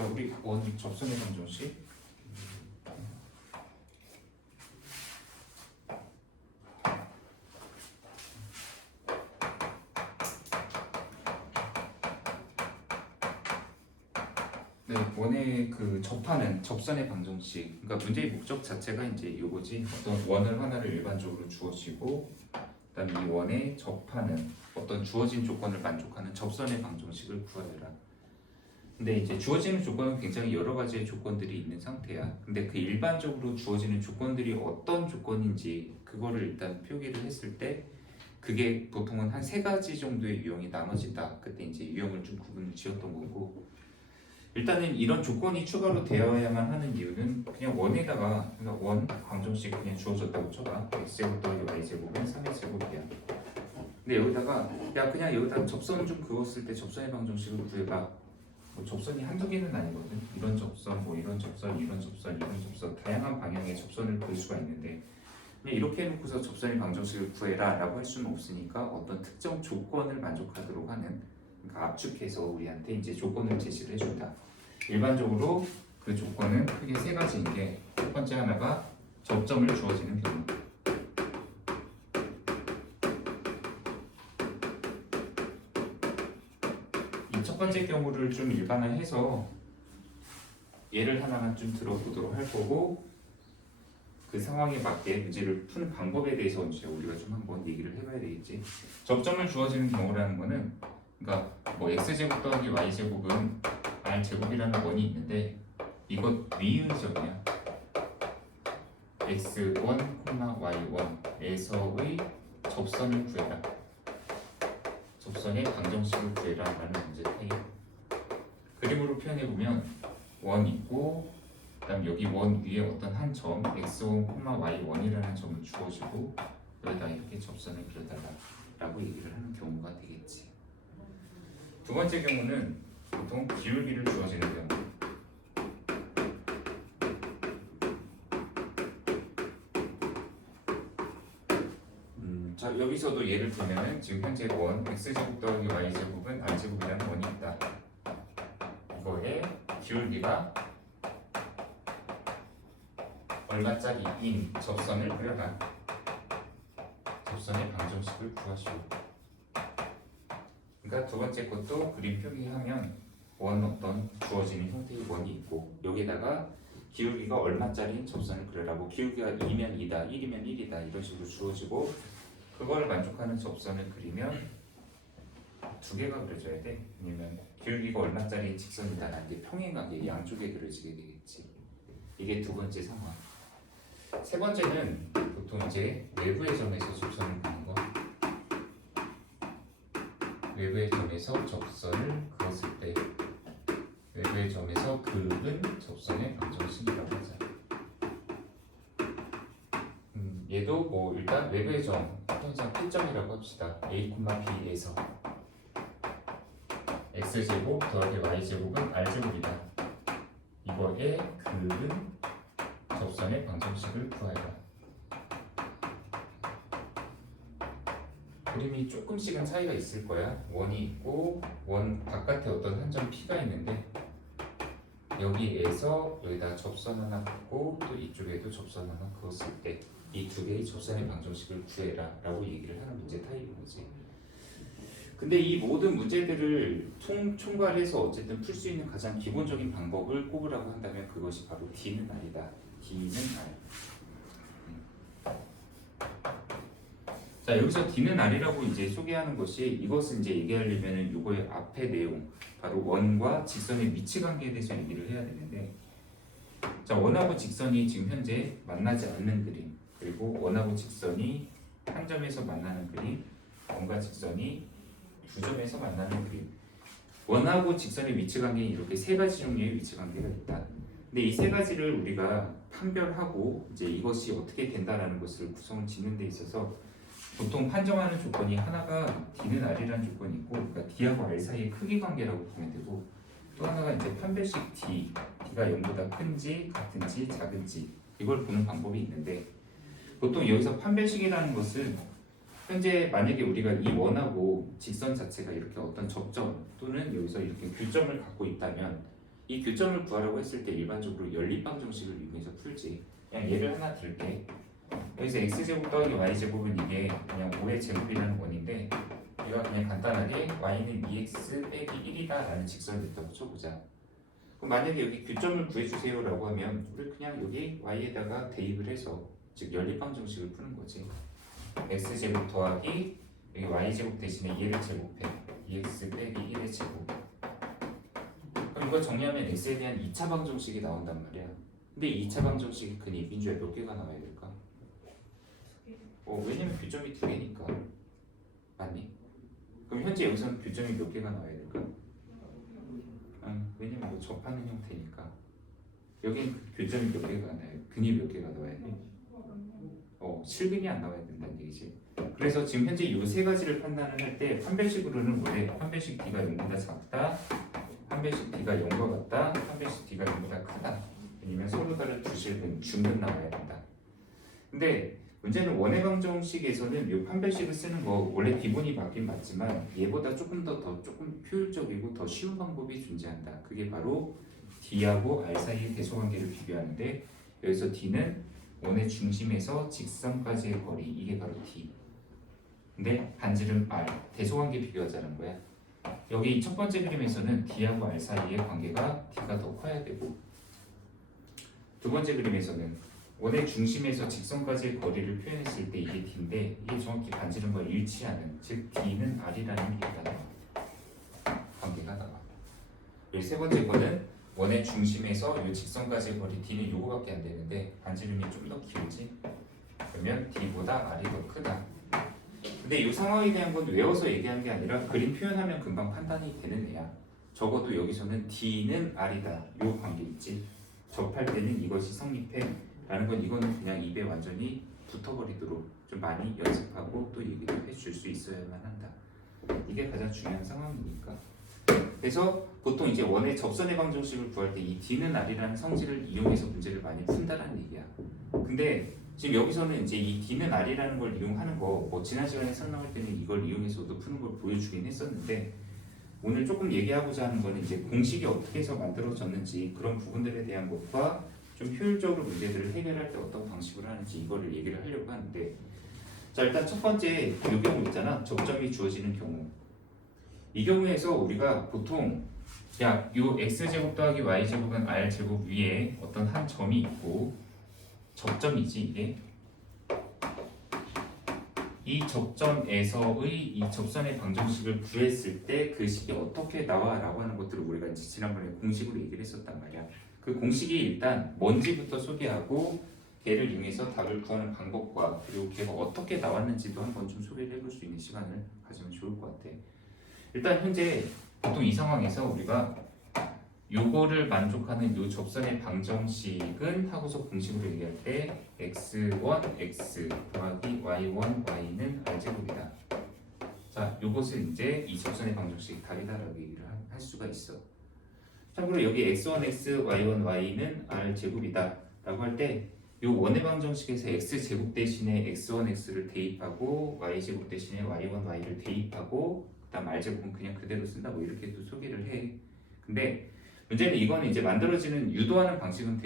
자, 우리 원 접선의 방정식. 네, 원의 그 접하는 접선의 방정식. 그러니까 문제의 목적 자체가 이제 이거지. 어떤 원을 하나를 일반적으로 주어지고, 그다음에 이 원에 접하는 어떤 주어진 조건을 만족하는 접선의 방정식을 구하라. 근데 이제 주어지는 조건은 굉장히 여러 가지의 조건들이 있는 상태야. 근데 그 일반적으로 주어지는 조건들이 어떤 조건인지 그거를 일단 표기를 했을 때 그게 보통은 한 세 가지 정도의 유형이 나눠진다. 그때 이제 유형을 좀 구분을 지었던 거고. 일단은 이런 조건이 추가로 되어야만 하는 이유는 그냥 원에다가 그냥 원 방정식 그냥 주어졌다고 쳐봐. x제곱 더하기 y제곱은 3의 제곱이야. 근데 여기다가 야 그냥 여기다 접선 좀 그었을 때 접선의 방정식을 구해봐. 뭐 접선이 한두 개는 아니거든. 이런 접선, 뭐 이런 접선, 이런 접선, 이런 접선 다양한 방향의 접선을 그릴 수가 있는데 그냥 이렇게 해놓고서 접선의 방정식을 구해라 라고 할 수는 없으니까 어떤 특정 조건을 만족하도록 하는, 그러니까 압축해서 우리한테 이제 조건을 제시를 해준다. 일반적으로 그 조건은 크게 세 가지인 게, 첫 번째 하나가 접점을 주어지는 경우. 이 첫 번째 경우를 좀 일반화해서 예를 하나만 좀 들어보도록 할 거고, 그 상황에 맞게 문제를 푸는 방법에 대해서 이제 우리가 좀 한번 얘기를 해봐야 되겠지. 접점을 주어지는 경우라는 거는, 그러니까 뭐 x제곱 더하기 y제곱은 r제곱이라는 원이 있는데 이것 위의점이야. x1, y1에서의 접선을 구해라. 접선의 방정식을 구해라 라는 문제 타입. 그림으로 표현해보면 원 있고, 그 다음 여기 원 위에 어떤 한 점 x1, y1이라는 점을 주어지고 여기다 이렇게 접선을 그려달라 라고 얘기를 하는 경우가 되겠지. 두 번째 경우는 보통 기울기를 주어지는 경우. 자, 여기서도 예를 들면 지금 현재 원 x제곱 더하기 y제곱은 r제곱이라는 원이 있다. 이거의 기울기가 얼마짜리인 접선을 그려라. 접선의 방정식을 구하시오. 그러니까 두 번째 것도 그림 표기하면 원 어떤 주어지는 형태의 원이 있고 여기다가 기울기가 얼마짜리인 접선을 그려라고, 기울기가 2면 2다, 1이면 1이다 이런 식으로 주어지고 그걸 만족하는 접선을 그리면 두 개가 그려져야 돼. 왜냐면 기울기가 얼마짜리인 직선이다 라는데 평행하게 양쪽에 그려지게 되겠지. 이게 두 번째 상황. 세 번째는 보통 이제 외부의 점에서 접선을 그리는 거. 외부의 점에서 접선을 그었을 때 외부의 점에서 그은 접선의 방정식이라고 하자. 얘도 뭐 일단 외부의 점 현상 P점이라고 합시다. A, B에서 x제곱 더하기 y제곱은 r제곱이다. 이거에 그은 접선의 방정식을 구하라. 그림이 조금씩은 차이가 있을 거야. 원이 있고 원 바깥에 어떤 한 점 P가 있는데 여기에서 여기다 접선 하나 긋고 또 이쪽에도 접선 하나 그었을 때 이 두 개의 접선의 방정식을 구해라 라고 얘기를 하는 문제 타입인 거지. 근데 이 모든 문제들을 총괄해서 어쨌든 풀 수 있는 가장 기본적인 방법을 꼽으라고 한다면 그것이 바로 D는 R이다. D는 R. 자, 여기서 D는 R이라고 이제 소개하는 것이, 이것은 이제 얘기하려면은 요거의 앞에 내용, 바로 원과 직선의 위치 관계에 대해서 얘기를 해야 되는데, 자, 원하고 직선이 지금 현재 만나지 않는 그림, 그리고 원하고 직선이 한 점에서 만나는 그림, 원과 직선이 두 점에서 만나는 그림. 원하고 직선의 위치 관계는 이렇게 세 가지 종류의 위치 관계가 있다. 근데 이 세 가지를 우리가 판별하고 이제 이것이 어떻게 된다라는 것을 구성을 짓는 데 있어서 보통 판정하는 조건이 하나가 D는 R이라는 조건이 있고, 그러니까 D하고 R 사이의 크기 관계라고 보면 되고, 또 하나가 이제 판별식 D가 0보다 큰지 같은지 작은지 이걸 보는 방법이 있는데, 보통 여기서 판별식이라는 것은 현재 만약에 우리가 이 원하고 직선 자체가 이렇게 어떤 접점 또는 여기서 이렇게 교점을 갖고 있다면 이 교점을 구하라고 했을 때 일반적으로 연립방정식을 이용해서 풀지. 그냥 예를 하나 들게. 여기서 x제곱 더하기 y제곱은 이게 그냥 5의 제곱이라는 원인데 우리가 그냥 간단하게 y는 2x 빼기 1이다 라는 직선을 냈다고 쳐보자. 그럼 만약에 여기 교점을 구해주세요 라고 하면 우리 그냥 여기 y에다가 대입을 해서 즉 연립방정식을 푸는 거지. x제곱 더하기 여기 y제곱 대신에 2를 제곱해 2x 빼기 1의 제곱. 그럼 이거 정리하면 x에 대한 2차 방정식이 나온단 말이야. 근데 2차 방정식이 근이 민주에 몇 개가 나와야 될까? 왜냐면 교점이 두 개니까. 맞니? 그럼 현재 여기서는 교점이 몇 개가 나와야 될까? 왜냐면 뭐 접하는 형태니까. 여긴 교점이 몇 개가 나와요? 근이 몇 개가 나와야 돼? 실근이 안 나와야 된다는 얘기지. 그래서 지금 현재 이 세 가지를 판단을 할 때 판별식으로는 원래 판별식 D가 0보다 작다, 판별식 D가 0과 같다, 판별식 D가 0보다 크다. 아니면 서로 다른 두 실근, 중근 나와야 된다. 근데 문제는 원의 방정식에서는 이 판별식을 쓰는 거 원래 기본이 맞긴 맞지만 얘보다 조금 조금 효율적이고 더 쉬운 방법이 존재한다. 그게 바로 D하고 R 사이의 대소관계를 비교하는데 여기서 D는 원의 중심에서 직선까지의 거리, 이게 바로 D. 근데 반지름 R, 대소관계 비교하자는 거야. 여기 첫 번째 그림에서는 D하고 R 사이의 관계가 D가 더 커야 되고, 두 번째 그림에서는 원의 중심에서 직선까지의 거리를 표현했을 때 이게 D인데 이게 정확히 반지름과 일치하는, 즉 D는 R이라는 얘기가 나와. 관계가 나와. 이 세 번째 거는 원의 중심에서 이 직선까지의 거리 D는 요거밖에 안 되는데 반지름이 좀 더 길지? 그러면 D보다 R이 더 크다. 근데 이 상황에 대한 건 외워서 얘기한 게 아니라 그림 표현하면 금방 판단이 되는 애야. 적어도 여기서는 D는 R이다. 요 관계 있지? 접할 때는 이것이 성립해 라는 건 이거는 그냥 입에 완전히 붙어버리도록 좀 많이 연습하고 또 얘기도 해줄 수 있어야만 한다. 이게 가장 중요한 상황이니까. 그래서 보통 이제 원의 접선의 방정식을 구할 때 이 D는 R이라는 성질을 이용해서 문제를 많이 푼다라는 얘기야. 근데 지금 여기서는 이제 이 D는 R이라는 걸 이용하는 거 뭐 지난 시간에 설명할 때는 이걸 이용해서도 푸는 걸 보여주긴 했었는데 오늘 조금 얘기하고자 하는 거는 이제 공식이 어떻게 해서 만들어졌는지 그런 부분들에 대한 것과 좀 효율적으로 문제들을 해결할 때 어떤 방식으로 하는지 이거를 얘기를 하려고 하는데, 자 일단 첫 번째 이 경우 있잖아. 접점이 주어지는 경우. 이 경우에서 우리가 보통 야, 요 x제곱 더하기 y제곱은 r제곱 위에 어떤 한 점이 있고 접점이지 이게. 이 접점에서의 이 접선의 방정식을 구했을 때 그 식이 어떻게 나와 라고 하는 것들을 우리가 이제 지난번에 공식으로 얘기를 했었단 말이야. 그 공식이 일단 뭔지부터 소개하고 걔를 이용해서 답을 구하는 방법과 그리고 걔가 어떻게 나왔는지도 한번 좀 소개를 해볼 수 있는 시간을 가지면 좋을 것 같아. 일단 현재 보통 이 상황에서 우리가 요거를 만족하는 요 접선의 방정식은 하고서 공식으로 얘기할 때 x1 x 더하기 y1 y는 r제곱이다. 자, 요것은 이제 이 접선의 방정식 답이다라고 얘기를 할 수가 있어. 참고로 여기 x1 x y1 y는 r제곱이다 라고 할 때 요 원의 방정식에서 x제곱 대신에 x1 x를 대입하고 y제곱 대신에 y1 y를 대입하고 그 다음 r제곱은 그냥 그대로 쓴다 뭐 이렇게 또 소개를 해. 근데 문제는 이거는 이제 만들어지는 유도하는 방식은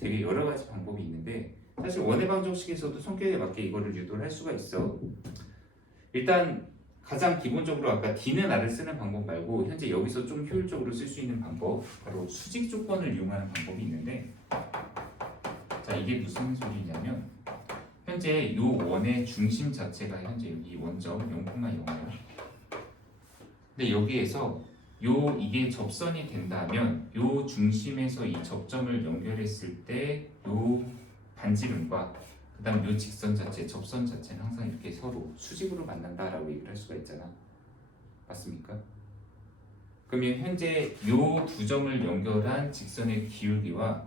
되게 여러 가지 방법이 있는데 사실 원의 방정식에서도 성격에 맞게 이거를 유도를 할 수가 있어. 일단 가장 기본적으로 아까 D는 R을 쓰는 방법 말고 현재 여기서 좀 효율적으로 쓸 수 있는 방법, 바로 수직 조건을 이용하는 방법이 있는데, 자 이게 무슨 소리냐면 현재 요 원의 중심 자체가 현재 여기 원점 0,0이야. 근데 여기에서 이게 접선이 된다면 요 중심에서 이 접점을 연결했을 때 요 반지름과 그 다음 요 직선 자체, 접선 자체는 항상 이렇게 서로 수직으로 만난다라고 얘기를 할 수가 있잖아. 맞습니까? 그러면 현재 요 두 점을 연결한 직선의 기울기와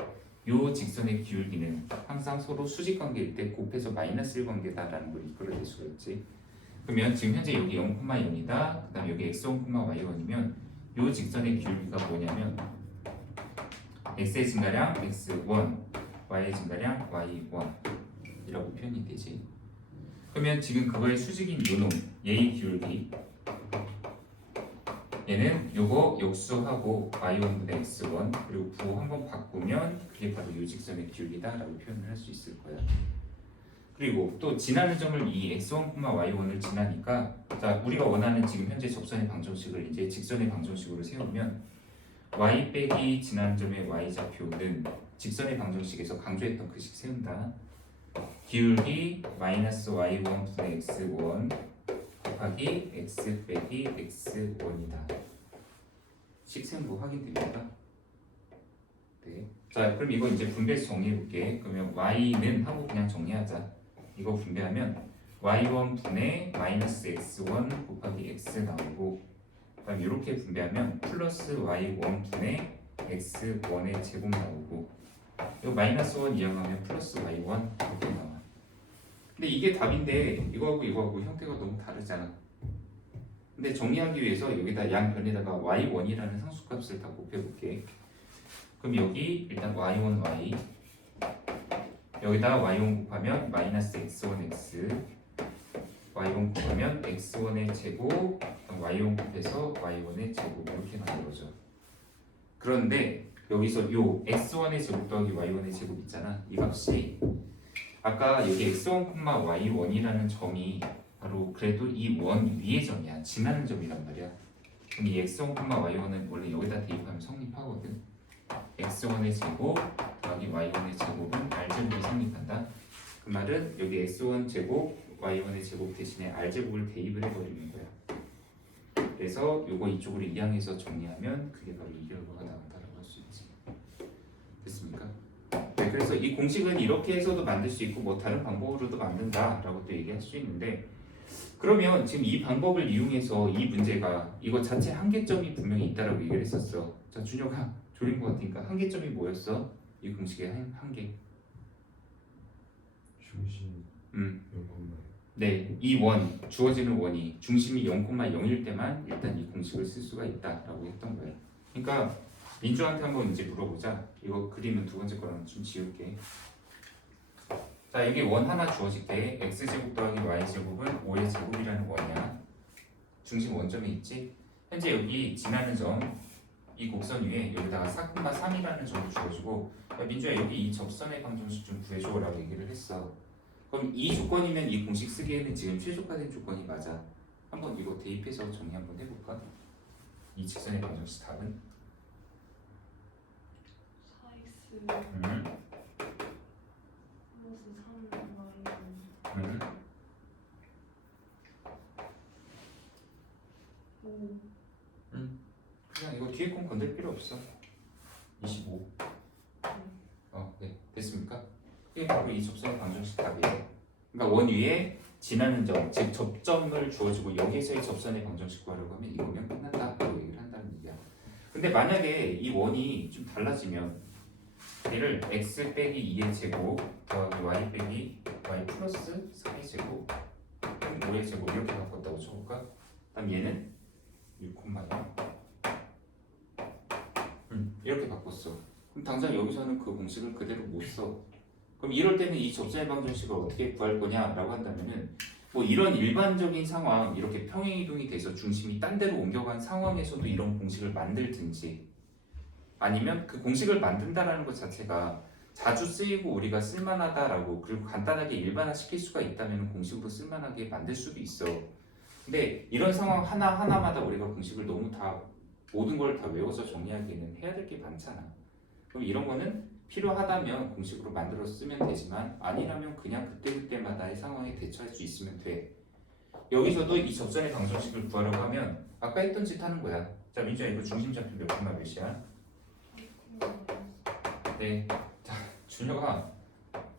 요 직선의 기울기는 항상 서로 수직 관계일 때 곱해서 마이너스 1 관계다라는 걸 이끌어낼 수가 있지. 그러면 지금 현재 여기 0,0이다. 그 다음 여기 x1, y1이면 요 직선의 기울기가 뭐냐면 x의 증가량 x1, y의 증가량 y1 이라고 표현이 되지. 그러면 지금 그거의 수직인 요놈 얘의 기울기 얘는 요거 역수하고 y1분의 x1 그리고 부호 한번 바꾸면 그게 바로 요 직선의 기울기다라고 표현을 할 수 있을 거야. 그리고 또 지나는 점을 이 x1, y1을 지나니까 자 우리가 원하는 지금 현재 접선의 방정식을 이제 직선의 방정식으로 세우면 y 빼기 지나는 점의 y좌표는 직선의 방정식에서 강조했던 그 식 세운다. 기울기 마이너스 y1 분의 x1 곱하기 x 빼기 x1이다. 식 세운 거 확인됩니까? 네. 자 그럼 이거 이제 분배해서 정리해 볼게. 그러면 y는 하고 그냥 정리하자. 이거 분배하면 y1 분의 마이너스 x1 곱하기 x 나오고 그다음 이렇게 분배하면 플러스 y1 분의 x1의 제곱 나오고 이거 마이너스 1 이항하면 플러스 y1 이렇게 나와. 근데 이게 답인데 이거하고 형태가 너무 다르잖아. 근데 정리하기 위해서 여기다 양변에다가 y1이라는 상수값을 다 곱해볼게. 그럼 여기 일단 y1y 여기다 y1 곱하면 마이너스 x1x y1 곱하면 x1의 제곱 y1 곱해서 y1의 제곱 이렇게 만들어져. 그런데 여기서 요 x1의 제곱 더하기 y1의 제곱 있잖아. 이 값이 아까 여기 x1, y1이라는 점이 바로 그래도 이 원 위의 점이야. 지나는 점이란 말이야. 그럼 이 x1, y1은 원래 여기다 대입하면 성립하거든. x1의 제곱 더하기 y1의 제곱은 r제곱이 성립한다. 그 말은 여기 x1 제곱, y1의 제곱 대신에 r제곱을 대입을 해버리는 거야. 그래서 요거 이쪽으로 이항해서 정리하면 그게 바로 이 결과가 나온다라고 할 수 있지. 됐습니까? 네, 그래서 이 공식은 이렇게 해서도 만들 수 있고 뭐 다른 방법으로도 만든다라고 또 얘기할 수 있는데 그러면 지금 이 방법을 이용해서 이 문제가 이거 자체 한계점이 분명히 있다라고 얘기를 했었어. 자 준혁아 졸린 것 같으니까 한계점이 뭐였어? 이 공식의 한계. 중심 0,0. 네, 이 원 주어지는 원이 중심이 0,0일 때만 일단 이 공식을 쓸 수가 있다라고 했던 거예요. 그러니까 민주한테 한번 이제 물어보자. 이거 그림은 두 번째 거랑 좀 지울게. 자 여기 원 하나 주어질게. x제곱 더하기 y제곱은 5의 제곱이라는 원이야. 중심 원점에 있지. 현재 여기 지나는 점 이 곡선 위에 여기다가 4,3이라는 점을 주어주고 야, 민주야 여기 이 접선의 방정식 좀 구해줘 라고 얘기를 했어. 그럼 이 조건이면 이 공식 쓰기에는 지금 최적화된 조건이 맞아. 한번 이거 대입해서 정리 한번 해볼까? 이 직선의 방정식 답은? 4x 플러스 3y 5 그냥 이거 뒤에 건 건들 필요 없어. 25. 네 됐습니까? 이게 바로 이 접선의 방정식 답이에요. 그러니까 원 위에 지나는 점, 즉 접점을 주어주고 여기에서의 접선의 방정식 구하려고 하면 이거면 끝난다라고 얘기를 한다는 얘기야. 근데 만약에 이 원이 좀 달라지면 얘를 x 빼기 2의 제곱 더하기 y 빼기 y 플러스 3의 제곱 5의 제곱 이렇게 바꿨다고 쳐볼까? 그다음 얘는 6,0 이렇게 바꿨어. 그럼 당장 여기서는 그 공식을 그대로 못 써. 그럼 이럴 때는 이 접선의 방정식을 어떻게 구할 거냐라고 한다면은 뭐 이런 일반적인 상황 이렇게 평행이동이 돼서 중심이 딴 데로 옮겨간 상황에서도 이런 공식을 만들든지 아니면 그 공식을 만든다라는 것 자체가 자주 쓰이고 우리가 쓸만하다라고 그리고 간단하게 일반화시킬 수가 있다면 공식으로 쓸만하게 만들 수도 있어. 근데 이런 상황 하나하나마다 우리가 공식을 너무 다 모든 걸 다 외워서 정리하기에는 해야 될 게 많잖아. 그럼 이런 거는 필요하다면 공식으로 만들어 쓰면 되지만 아니라면 그냥 그때그때마다의 상황에 대처할 수 있으면 돼. 여기서도 이 접선의 방정식을 구하려고 하면 아까 했던 짓 하는 거야. 자 민주야 이거 중심좌표 몇 콤마 몇이야? 네. 자 준혁아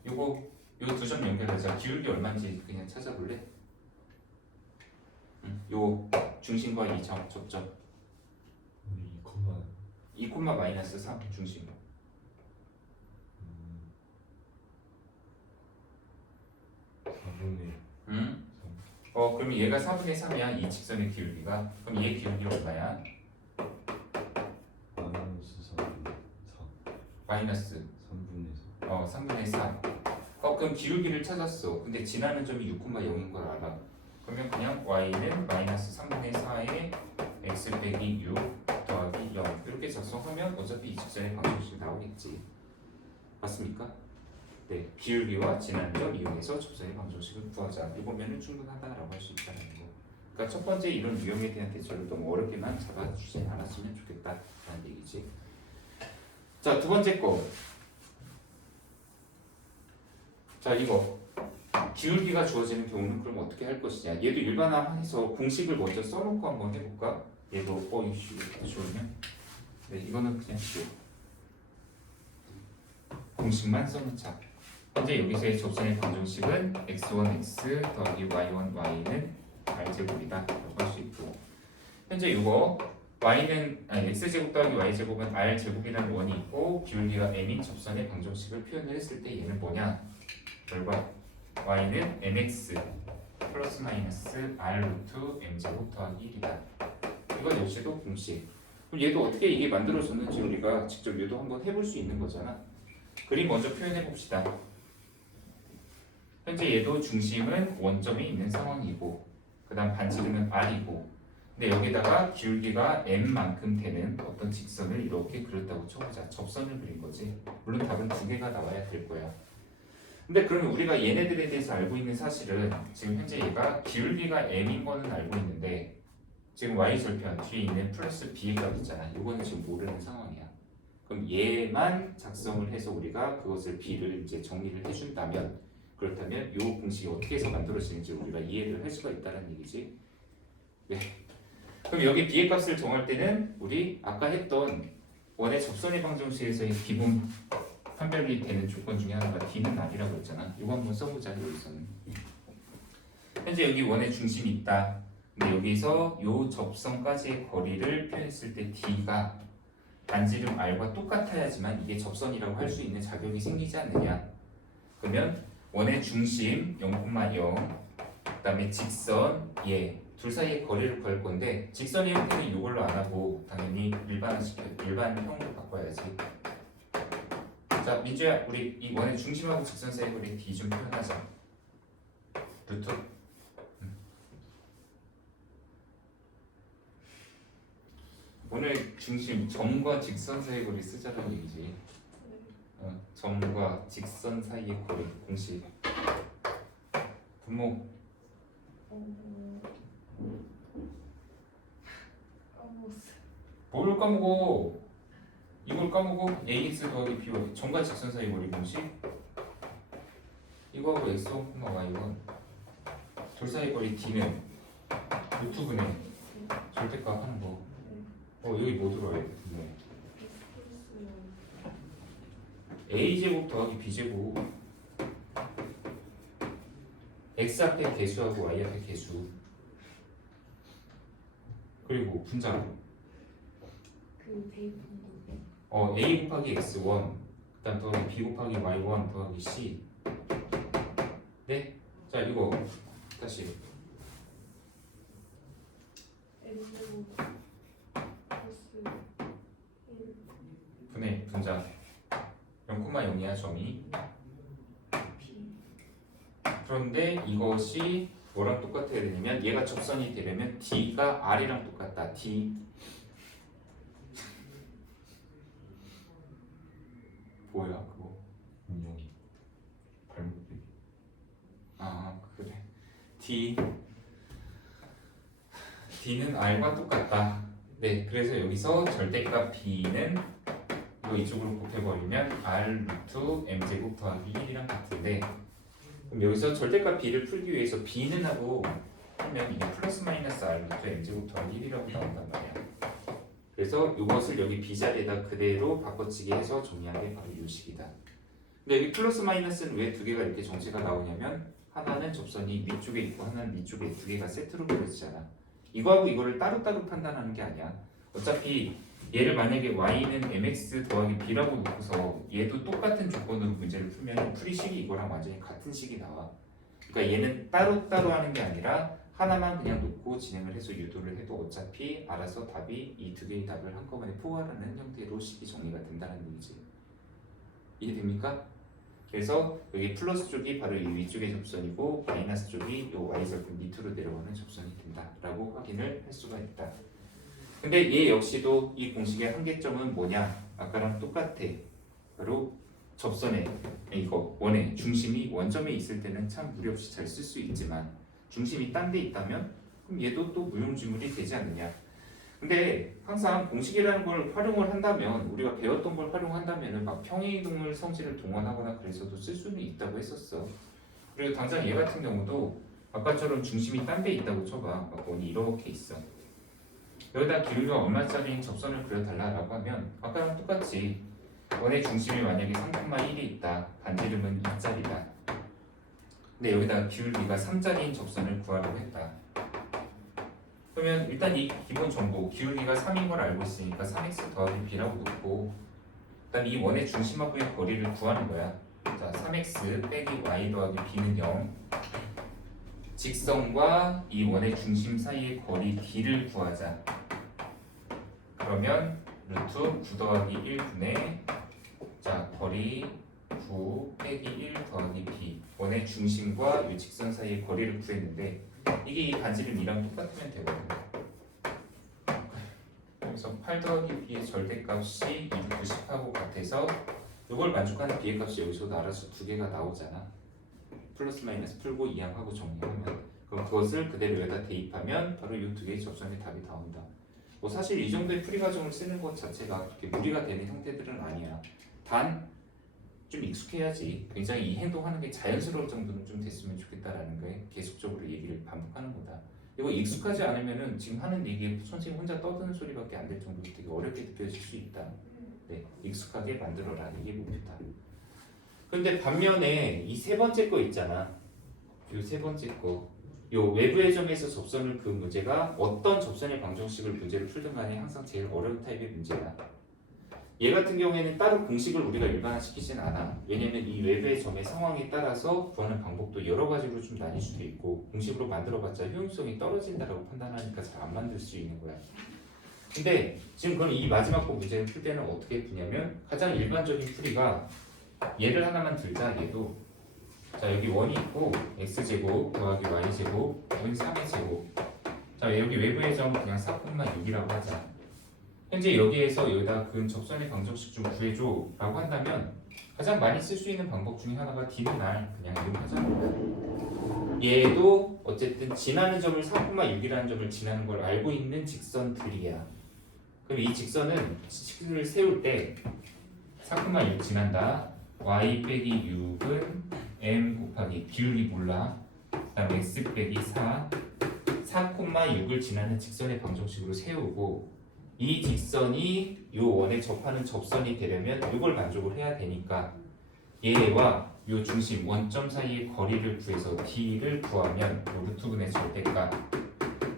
요거 요 두 점 연결하자. 기울기 얼마인지 그냥 찾아볼래? 요 중심과 이 접점 2, 마이너스 3 중심. 4분의 그럼 얘가 4분의 3이야 이 직선의 기울기가. 그럼 얘 기울기 얼마야? 마이너스 4분의 4. 마이너스 3분의 4. 3분의 4. 그럼 기울기를 찾았어. 근데 지나는 점이 6,0인 걸 알아. 그러면 그냥 y는 마이너스 3분의 4의 x 빼기 6 더하기 0 이렇게 작성하면 어차피 이 직선의 방정식이 나오겠지. 맞습니까? 네, 기울기와 지나는 점 이용해서 접선의 방정식을 구하자. 이거면은 충분하다라고 할 수 있다는 거. 그러니까 첫 번째 이런 유형에 대한 대처를 너무 어렵게만 잡아주지 않았으면 좋겠다라는 얘기지. 자, 두 번째 거. 자, 이거 기울기가 주어지는 경우는 그럼 어떻게 할 것이냐. 얘도 일반화해서 공식을 먼저 써놓고 한번 해볼까? 얘도 이씨 이렇게 주어지면 네, 이거는 그냥 쉬워. 공식만 써놓자. 현재 여기서의 접선의 방정식은 x1x 더하기 y1y는 r제곱이다 라고 할 수 있고, 현재 이거 y는 x제곱 더하기 y제곱은 r제곱이라는 원이 있고 기울기가 m인 접선의 방정식을 표현을 했을 때 얘는 뭐냐? 결과 y는 mx 플러스 마이너스 r 루트 m제곱 더하기 1이다. 이건 역시도 공식. 그럼 얘도 어떻게 이게 만들어졌는지 우리가 직접 유도 한번 해볼 수 있는 거잖아. 그림 먼저 표현해 봅시다. 현재 얘도 중심은 원점에 있는 상황이고 그 다음 반지름은 r이고, 근데 여기다가 기울기가 m만큼 되는 어떤 직선을 이렇게 그렸다고 쳐보자. 접선을 그린 거지. 물론 답은 두 개가 나와야 될 거야. 근데 그러면 우리가 얘네들에 대해서 알고 있는 사실은 지금 현재 얘가 기울기가 m인 거는 알고 있는데 지금 y절편 뒤에 있는 플러스 b의 값 있잖아. 이거는 지금 모르는 상황이야. 그럼 얘만 작성을 해서 우리가 그것을 b를 이제 정리를 해준다면, 그렇다면 이 공식이 어떻게 해서 만들어지는지 우리가 이해를 할 수가 있다는 얘기지. 네. 그럼 여기 b의 값을 정할 때는 우리 아까 했던 원의 접선의 방정식에서의 기본 판별이 되는 조건 중에 하나가 d는 r이라고 했잖아. 이거 한번 써보자. 여기서는 현재 여기 원의 중심이 있다. 근데 여기서 요 접선까지의 거리를 표현했을 때 d가 반지름 r과 똑같아야지만 이게 접선이라고 할 수 있는 자격이 생기지 않느냐. 그러면 원의 중심 0,0, 그 다음에 직선 얘 둘 사이의 거리를 구할 건데, 직선의 형태는 이걸로 안 하고 당연히 일반형으로 바꿔야지. 자, 민주야, 우리 이 원의 중심하고 직선 사이의 거리 d 좀 표현하자. 루트. 오늘 중심 점과 직선 사이의 거리 쓰자는 얘기지. 점과 직선 사이의 거리 공식. 분모. 까먹었어요. 뭘 까먹어? 이걸 까먹어? ax 더하기 by 점과 직선 사이의 거리 공식. 이거하고 x1, y1 둘 사이의 거리 d는 루트분의 절대값 하는 거. 여기 뭐 들어야 돼? 네. a제곱 더하기 b제곱, x 앞에 개수하고 y 앞에 개수, 그리고 분자 그 대입한 a 곱하기 x1 그다음 더하기 b 곱하기 y1 더하기 c. 네? 자, 이거 다시 N제곱 플러스 1 분의 분자 0,0이야 점이. B 그런데 이것이 뭐랑 똑같아야 되냐면 얘가 접선이 되려면 d가 r이랑 똑같다. d 뭐야 그거? 운영이 발목 빼기. 아 그래. d는 r과 똑같다. 네, 그래서 여기서 절대값 b는 이거 이쪽으로 곱해버리면 r 루트 m제곱 더하기 1이랑 같은데, 그럼 여기서 절대값 b를 풀기 위해서 b는 하고 하면 이게 플러스 마이너스 r 루트 m제곱 더하기 1이라고 나온단 말이야. 그래서 이것을 여기 b 자리에다 그대로 바꿔치기 해서 정리한 게 바로 이 식이다. 근데 여기 플러스 마이너스는 왜 두 개가 이렇게 정체가 나오냐면 하나는 접선이 위쪽에 있고 하나는 위쪽에 두 개가 세트로 그려지잖아. 이거하고 이거를 따로따로 판단하는 게 아니야. 어차피 얘를 만약에 y는 mx 더하기 b라고 놓고서 얘도 똑같은 조건으로 문제를 풀면 풀이식이 이거랑 완전히 같은 식이 나와. 그러니까 얘는 따로따로 하는 게 아니라 하나만 그냥 놓고 진행을 해서 유도를 해도 어차피 알아서 답이 이 두 개의 답을 한꺼번에 포괄하는 형태로 식이 정리가 된다는 얘기지. 이해됩니까? 그래서 여기 플러스 쪽이 바로 이 위쪽의 접선이고 마이너스 쪽이 이 y절편 밑으로 내려가는 접선이 된다라고 확인을 할 수가 있다. 근데 얘 역시도 이 공식의 한계점은 뭐냐? 아까랑 똑같아. 바로 접선에 이거 원의 중심이 원점에 있을 때는 참 무리 없이 잘 쓸 수 있지만 중심이 딴 데 있다면 그럼 얘도 또 무용지물이 되지 않느냐. 근데 항상 공식이라는 걸 활용을 한다면 우리가 배웠던 걸 활용한다면은 막 평행이동물 성질을 동원하거나 그래서도 쓸 수는 있다고 했었어. 그리고 당장 얘 같은 경우도 아까처럼 중심이 딴 데 있다고 쳐봐. 막 원이 이렇게 있어. 여기다 기울기가 얼마짜리인 접선을 그려달라고 하면 아까랑 똑같이 원의 중심이 만약에 3,1이 있다. 반지름은 2짜리다. 근데 여기다 기울기가 3짜리인 접선을 구하려고 했다. 그러면 일단 이 기본 정보 기울기가 3인 걸 알고 있으니까 3x 더하기 b라고 놓고 그다음 이 원의 중심하고의 거리를 구하는 거야. 자, 3x 빼기 y 더하기 b는 0. 직선과 이 원의 중심 사이의 거리 d를 구하자. 그러면 루트 9 더하기 1분의 자 거리 9 빼기 1 더하기 b 원의 중심과 이 직선 사이의 거리를 구했는데 이게 이 반지름 2랑 똑같으면 되거든. 그래서 8 더하기 b의 절대값이 2루트 10하고 같아서 이걸 만족하는 b의 값이 여기서도 알아서 두 개가 나오잖아. 플러스 마이너스 풀고 이항하고 정리하면 그럼 그것을 그대로 여기다 대입하면 바로 이 두 개의 접선의 답이 나온다. 뭐 사실 이 정도의 풀이 과정을 쓰는 것 자체가 그렇게 무리가 되는 형태들은 아니야. 단 좀 익숙해야지. 굉장히 이 행동하는 게 자연스러울 정도는 좀 됐으면 좋겠다라는 거에 계속적으로 얘기를 반복하는 거다. 이거 익숙하지 않으면은 지금 하는 얘기에 선생님 혼자 떠드는 소리밖에 안 될 정도로 되게 어렵게 느껴질 수 있다. 네, 익숙하게 만들어라. 이게 목표다. 근데 반면에 이 세 번째 거 있잖아. 이 세 번째 거. 요 외부의 점에서 접선을 그 문제가 어떤 접선의 방정식을 문제를 풀든 간에 항상 제일 어려운 타입의 문제야. 얘 같은 경우에는 따로 공식을 우리가 일반화시키진 않아. 왜냐면 이 외부의 점의 상황에 따라서 구하는 방법도 여러 가지로 좀 나뉠 수도 있고 공식으로 만들어봤자 효용성이 떨어진다라고 판단하니까 잘 안 만들 수 있는 거야. 근데 지금 그럼 이 마지막 거 문제를 풀 때는 어떻게 푸냐면 가장 일반적인 풀이가 얘를 하나만 들자. 얘도 자 여기 원이 있고 x제곱 더하기 y제곱 여기 3의 제곱. 자 여기 외부의 점 그냥 4,6이라고 하자. 현재 여기에서 여기다 그 접선의 방정식 좀 구해줘 라고 한다면 가장 많이 쓸 수 있는 방법 중에 하나가 d는 r 그냥 이용하자는 거야. 얘도 어쨌든 지나는 점을 4,6이라는 점을 지나는 걸 알고 있는 직선들이야. 그럼 이 직선은 식을 세울 때 4,6 지난다. y 빼기 6은 m 곱하기 기울기 몰라. 그 다음 x 빼기 4,6을 지나는 직선의 방정식으로 세우고 이 직선이 요 원에 접하는 접선이 되려면 이걸 만족을 해야 되니까 얘와 요 중심 원점 사이의 거리를 구해서 d를 구하면 요 루트분의 절대값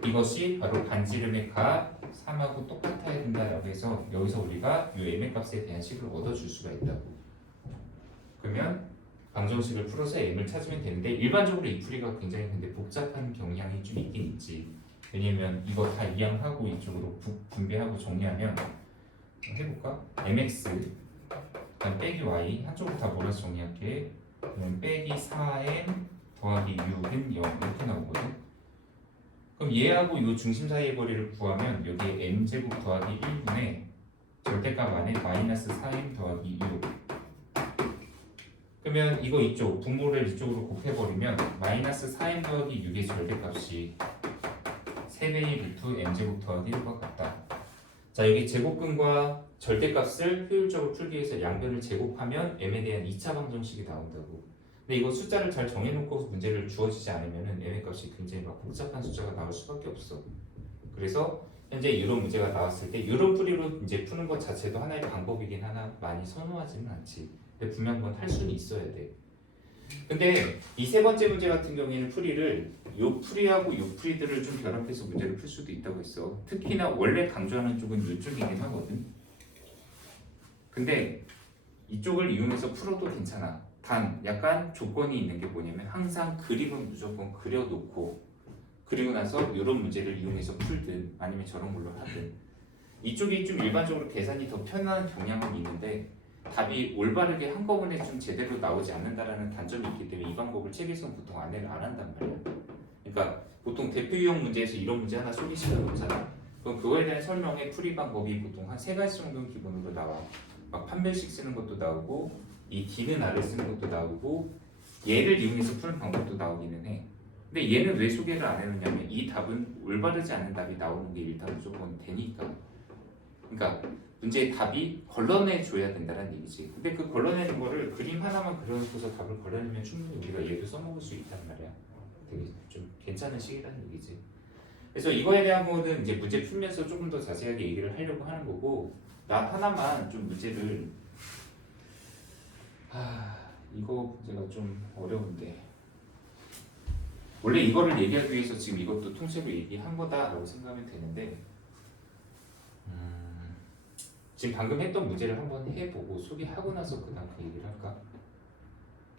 이것이 바로 반지름의 값 3하고 똑같아야 된다라고 해서 여기서 우리가 요 m의 값에 대한 식을 얻어줄 수가 있다고. 그러면 방정식을 풀어서 m을 찾으면 되는데 일반적으로 이 풀이가 굉장히 근데 복잡한 경향이 좀 있긴 있지. 왜냐면 이거 다 이항하고 이쪽으로 분배하고 정리하면 해볼까? mx 그다음 빼기 y 한쪽으로 다 몰아서 정리할게. 그러면 빼기 4m 더하기 6은 0 이렇게 나오거든. 그럼 얘하고 이 중심 사이의 거리를 구하면 여기에 m제곱 더하기 1분의 절대값 안에 마이너스 4m 더하기 6. 그러면 이거 이쪽 분모를 이쪽으로 곱해버리면 마이너스 4m 더하기 6의 절대값이 3배의 루트 m제곱 더하기 1과 같다. 자 여기 제곱근과 절대값을 효율적으로 풀기 위해서 양변을 제곱하면 m에 대한 2차 방정식이 나온다고. 근데 이거 숫자를 잘 정해놓고 문제를 주어지지 않으면 m의 값이 굉장히 막 복잡한 숫자가 나올 수밖에 없어. 그래서 현재 이런 문제가 나왔을 때 이런 풀이로 이제 푸는 것 자체도 하나의 방법이긴 하나 많이 선호하지는 않지. 근데 분명 건 할 수는 있어야 돼. 근데 이 세 번째 문제 같은 경우에는 풀이를 요 풀이하고 요 풀이들을 좀 결합해서 문제를 풀 수도 있다고 했어. 특히나 원래 강조하는 쪽은 이쪽이긴 하거든. 근데 이쪽을 이용해서 풀어도 괜찮아. 단 약간 조건이 있는 게 뭐냐면 항상 그림은 무조건 그려놓고 그리고 나서 이런 문제를 이용해서 풀든 아니면 저런 걸로 하든 이쪽이 좀 일반적으로 계산이 더 편한 경향은 있는데 답이 올바르게 한꺼번에 좀 제대로 나오지 않는다라는 단점이 있기 때문에 이 방법을 책에서는 보통 안내를 안 한단 말이야. 그러니까 보통 대표 유형 문제에서 이런 문제 하나 소개시켜 놓잖아. 그럼 그거에 대한 설명의 풀이 방법이 보통 한 3가지 정도는 기본으로 나와. 막 판별식 쓰는 것도 나오고 이 D는 R을 쓰는 것도 나오고 얘를 이용해서 푸는 방법도 나오기는 해. 근데 얘는 왜 소개를 안 해놓냐면 이 답은 올바르지 않은 답이 나오는 게 일단 무조건 되니까. 그러니까 문제의 답이 걸러내 줘야 된다는 얘기지. 근데 그 걸러내는 거를 그림 하나만 그려놓고서 답을 걸러내면 충분히 우리가 얘도 써먹을 수 있단 말이야. 되게 좀 괜찮은 식이라는 얘기지. 그래서 이거에 대한 거는 이제 문제 풀면서 조금 더 자세하게 얘기를 하려고 하는 거고, 나 하나만 좀 문제를 이거 문제가 좀 어려운데 원래 이거를 얘기하기 위해서 지금 이것도 통째로 얘기한 거다라고 생각하면 되는데 지금 방금 했던 문제를 한번 해보고 소개하고 나서 그다음 그 얘기를 할까?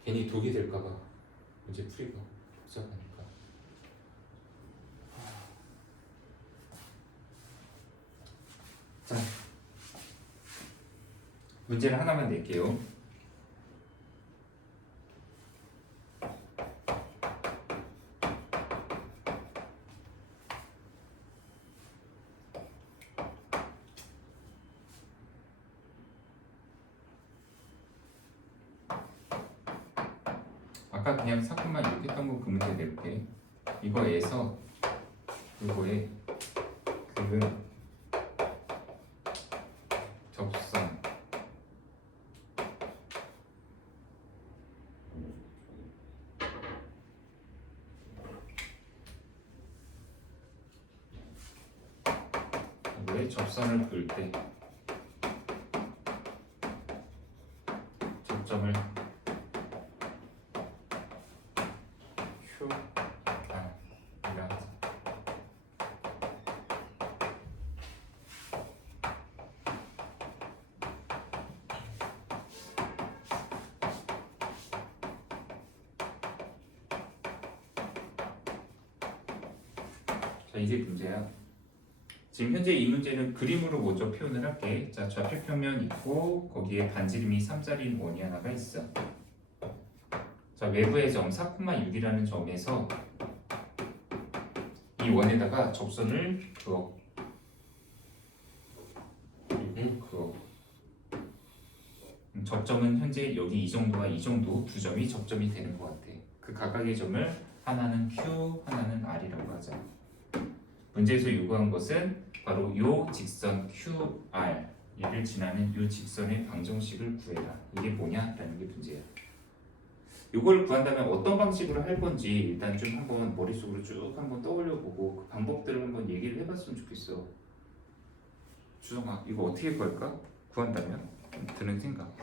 괜히 독이 될까봐 문제 풀이가 복잡하니까. 자, 문제를 하나만 낼게요. 아까 그냥 사건만 이렇게 했던 거 그 문제 낼게. 이거에서 이거에 그 접선 이거에 접선을 그을 때 접점을 이라 하자. 자, 이제 문제야. 지금 현재 이 문제는 그림으로 먼저 표현을 할게. 자, 좌표평면 있고 거기에 반지름이 3짜리 원이 하나가 있어. 자, 외부의 점 4,6이라는 점에서 이 원에다가 접선을 그어. 그리고 접점은 현재 여기 이 정도와 이 정도 두 점이 접점이 되는 것 같아. 그 각각의 점을 하나는 Q, 하나는 R이라고 하자. 문제에서 요구한 것은 바로 요 직선 QR 얘를 지나는 요 직선의 방정식을 구해라. 이게 뭐냐라는 게 문제야. 요걸 구한다면 어떤 방식으로 할 건지 일단 좀 한번 머릿속으로 쭉 한번 떠올려 보고 그 방법들을 한번 얘기를 해봤으면 좋겠어. 주성아, 이거 어떻게 구할까? 구한다면 드는 생각.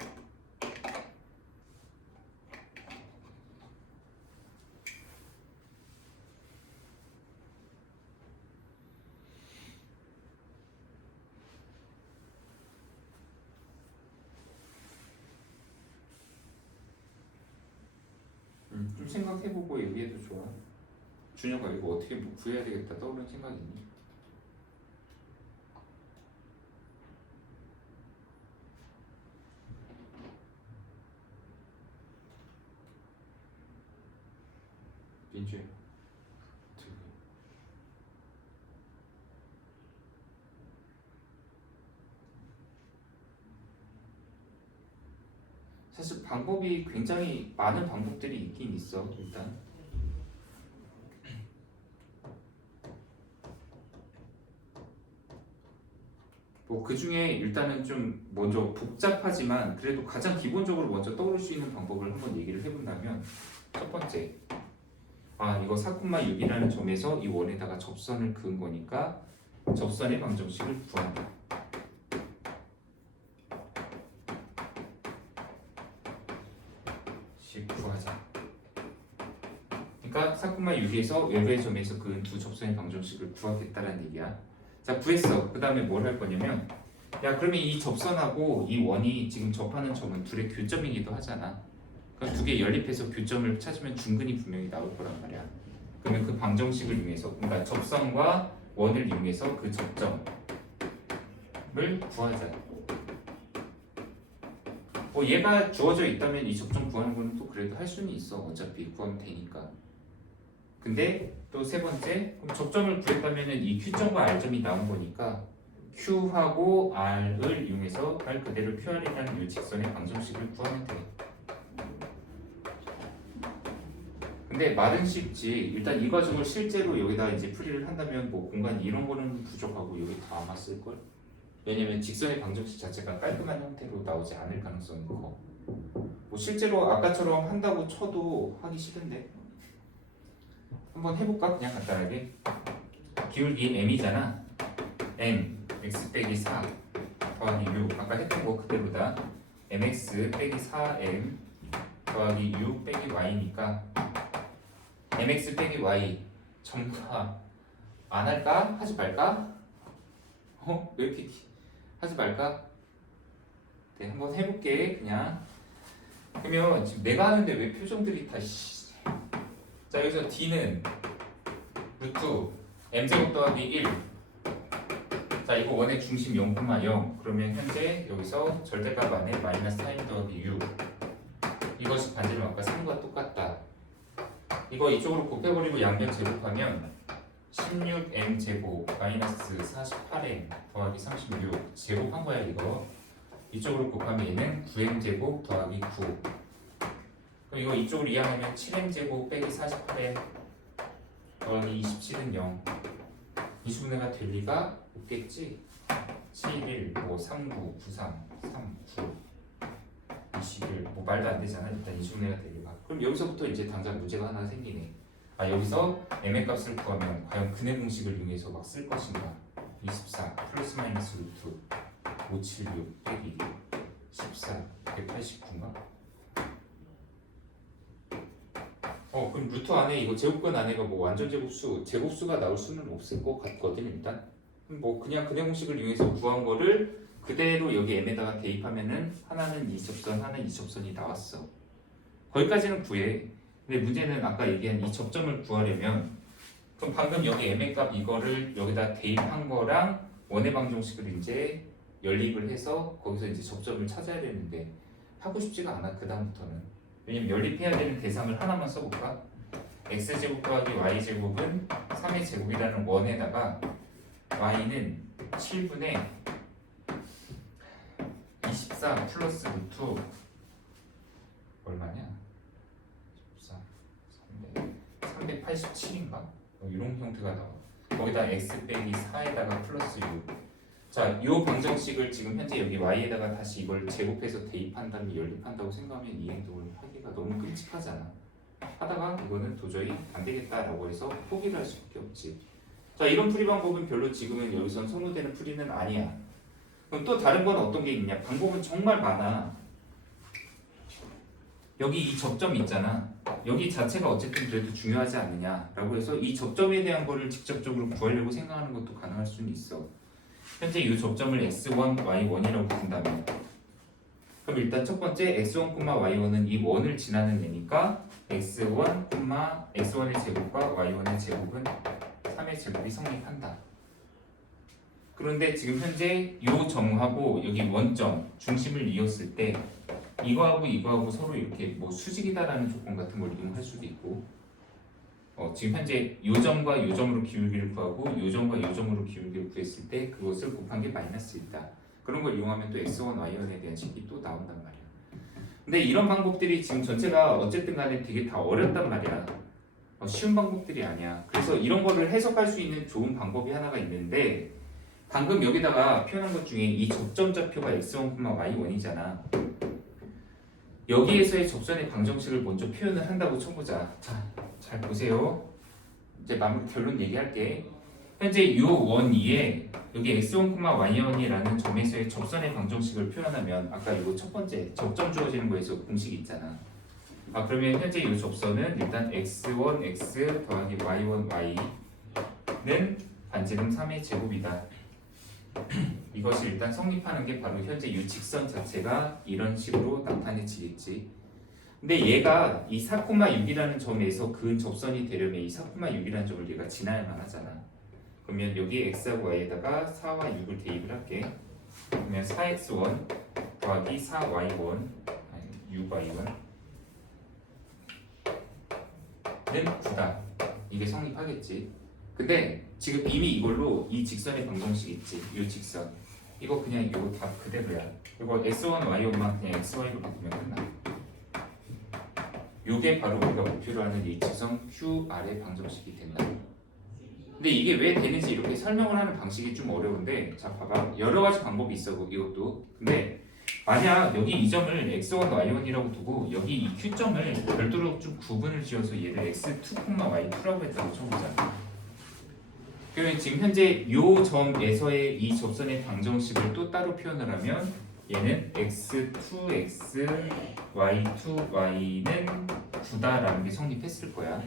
좀 생각해보고 얘기해도 좋아. 준혁아, 이거 어떻게 뭐 구해야 되겠다 떠오르는 생각 있니? 민주야, 사실 방법이 굉장히 많은 방법들이 있긴 있어. 일단 뭐 그 중에 일단은 좀 먼저 복잡하지만 그래도 가장 기본적으로 먼저 떠오를 수 있는 방법을 한번 얘기를 해본다면 첫 번째, 이거 4,6이라는 점에서 이 원에다가 접선을 그은 거니까 접선의 방정식을 구한다. 구하자. 그러니까 4,6에서 외부의 점에서 그은 두 접선의 방정식을 구하겠다라는 얘기야. 자, 구했어. 그 다음에 뭘 할 거냐면, 야, 그러면 이 접선하고 이 원이 지금 접하는 점은 둘의 교점이기도 하잖아. 그러니까 두 개 연립해서 교점을 찾으면 중근이 분명히 나올 거란 말이야. 그러면 그 방정식을 이용해서, 그러니까 접선과 원을 이용해서 그 접점을 구하자. 뭐 얘가 주어져 있다면 이 접점 구하는 거는 또 그래도 할 수는 있어. 어차피 구하면 되니까. 근데 또 세 번째, 그럼 접점을 구했다면은 이 Q점과 R점이 나온 거니까 Q하고 R을 이용해서 말 그대로 QR이라는 이 직선의 방정식을 구하면 돼. 근데 말은 쉽지. 일단 이 과정을 실제로 여기다 이제 풀이를 한다면 뭐 공간 이런 거는 부족하고 여기 다 아마 쓸 걸. 왜냐면 직선의 방정식 자체가 깔끔한 형태로 나오지 않을 가능성이 커. 뭐 실제로 아까처럼 한다고 쳐도 하기 싫은데. 한번 해볼까? 그냥 간단하게. 기울기 m이잖아. m x 빼기 4 더하기 6. 아까 했던 거 그대로다. mx 빼기 4m 더하기 6 빼기 y니까 mx 빼기 y 전부 안 할까? 하지 말까? 왜 이렇게 하지 말까? 네, 한번 해볼게 그냥. 그러면 지금 내가 하는데 왜 표정들이 다 자, 여기서 d는 루트 m제곱 더하기 1. 자, 이거 원의 중심 0,0. 그러면 현재 여기서 절대값 안에 마이너스 4m 더하기 6. 이것이 반지름 아까 3과 똑같다. 이거 이쪽으로 곱해버리고 양변 제곱하면 16m 제곱 마이너스 48m 더하기 36 제곱한 거야 이거. 이쪽으로 곱하면 얘는 9m 제곱 더하기 9. 그럼 이거 이쪽으로 이항하면 7m 제곱 빼기 48m 더하기 27은 0. 이수분해가 될 리가 없겠지. 11, 5, 39, 93, 39, 21. 뭐 말도 안 되잖아. 일단 이수분해가 될 리가. 그럼 여기서부터 이제 당장 문제가 하나 생기네. 아, 여기서 m의 값을 구하면 과연 근해 공식을 이용해서 막 쓸 것인가? 24 플러스 마이너스 루트 576 빼기 14 189인가? 그럼 루트 안에 이거 제곱근 안에가 뭐 완전 제곱수가 나올 수는 없을 것 같거든 일단. 뭐 그냥 근해 공식을 이용해서 구한 거를 그대로 여기 m에다가 대입하면은 하나는 이 접선, 하나는 이 접선이 나왔어. 거기까지는 구해. 근데 문제는 아까 얘기한 이 접점을 구하려면 그럼 방금 여기 m의 값 이거를 여기다 대입한 거랑 원의 방정식을 이제 연립을 해서 거기서 이제 접점을 찾아야 되는데 하고 싶지가 않아 그 다음부터는. 왜냐면 연립해야 되는 대상을 하나만 써볼까? x제곱 더하기 y제곱은 3의 제곱이라는 원에다가 y는 7분의 24 플러스 루트 얼마냐? 14 387인가? 이런 형태가 나와. 거기다 x 빼기 4에다가 플러스 6. 자, 이 방정식을 지금 현재 여기 y에다가 다시 이걸 제곱해서 대입한 다음에 연립한다고 생각하면 이 행동을 하기가 너무 끔찍하잖아. 하다가 이거는 도저히 안 되겠다라고 해서 포기를 할 수밖에 없지. 자, 이런 풀이 방법은 별로 지금은 여기선 선호되는 풀이는 아니야. 그럼 또 다른 건 어떤 게 있냐? 방법은 정말 많아. 여기 이 접점 있잖아. 여기 자체가 어쨌든 그래도 중요하지 않느냐라고 해서 이 접점에 대한 거를 직접적으로 구하려고 생각하는 것도 가능할 수는 있어. 현재 이 접점을 x1, y1이라고 부른다면 그럼 일단 첫 번째 x1, y1은 이 원을 지나는 애니까 x1, x1의 제곱과 y1의 제곱은 3의 제곱이 성립한다. 그런데 지금 현재 이 점하고 여기 원점 중심을 이었을 때 이거하고 서로 이렇게 뭐 수직이다라는 조건 같은 걸 이용할 수도 있고 지금 현재 요 점과 요 점으로 기울기를 구하고 요 점과 요 점으로 기울기를 구했을 때 그것을 곱한 게 마이너스 1이다. 그런 걸 이용하면 또 x1, y1에 대한 식이 또 나온단 말이야. 근데 이런 방법들이 지금 전체가 어쨌든 간에 되게 다 어렵단 말이야. 쉬운 방법들이 아니야. 그래서 이런 거를 해석할 수 있는 좋은 방법이 하나가 있는데 방금 여기다가 표현한 것 중에 이 접점 좌표가 x1, y1이잖아. 여기에서의 접선의 방정식을 먼저 표현을 한다고 쳐보자. 자, 잘 보세요. 이제 결론 얘기할게. 현재 요 원 위에 여기 x1, y1이라는 점에서의 접선의 방정식을 표현하면 아까 이거 첫 번째 접점 주어지는 거에서 공식이 있잖아. 그러면 현재 이 접선은 일단 x1, x 더하기 y1, y는 반지름 3의 제곱이다. 이것이 일단 성립하는 게 바로 현재 이 직선 자체가 이런 식으로 나타내지겠지. 근데 얘가 이 4,6이라는 점에서 그 접선이 되려면 이 4,6이라는 점을 얘가 지나야만 하잖아. 그러면 여기 x하고 y에다가 4와 6을 대입을 할게. 그러면 4x1 더하기 4y1 6y1 는 9다. 이게 성립하겠지. 근데 지금 이미 이걸로 이 직선의 방정식 있지. 이 직선. 이거 그냥 이거 다 그대로야. 이거 x1, y1만 그냥 xy로 바꾸면 끝나. 요게 바로 우리가 목표로 하는 이 직선 QR의 방정식이 된다. 근데 이게 왜 되는지 이렇게 설명을 하는 방식이 좀 어려운데, 자 봐봐, 여러 가지 방법이 있어 이것도. 근데 만약 여기 이 점을 x1, y1이라고 두고 여기 이 Q점을 별도로 좀 구분을 지어서 얘를 x2, y2라고 했다고 쳐보자. 그러면 지금 현재 요 점에서의 이 접선의 방정식을 또 따로 표현을 하면 얘는 x2x, y2y는 9다라는 게 성립했을 거야.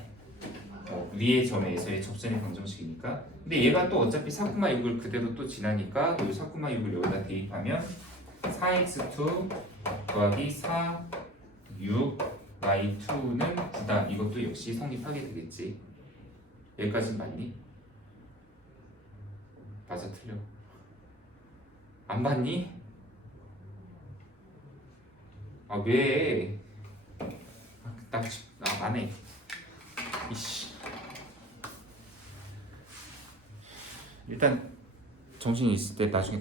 위의 점에서의 접선의 방정식이니까. 근데 얘가 또 어차피 4,6을 그대로 또 지나니까 이 4,6을 여기다 대입하면 4x2 더하기 4, 6, y2는 9다. 이것도 역시 성립하게 되겠지. 여기까지는 맞니? 맞아, 틀려. 안 봤니? 아 왜? 안 해. 이씨. 일단 정신이 있을 때 나중에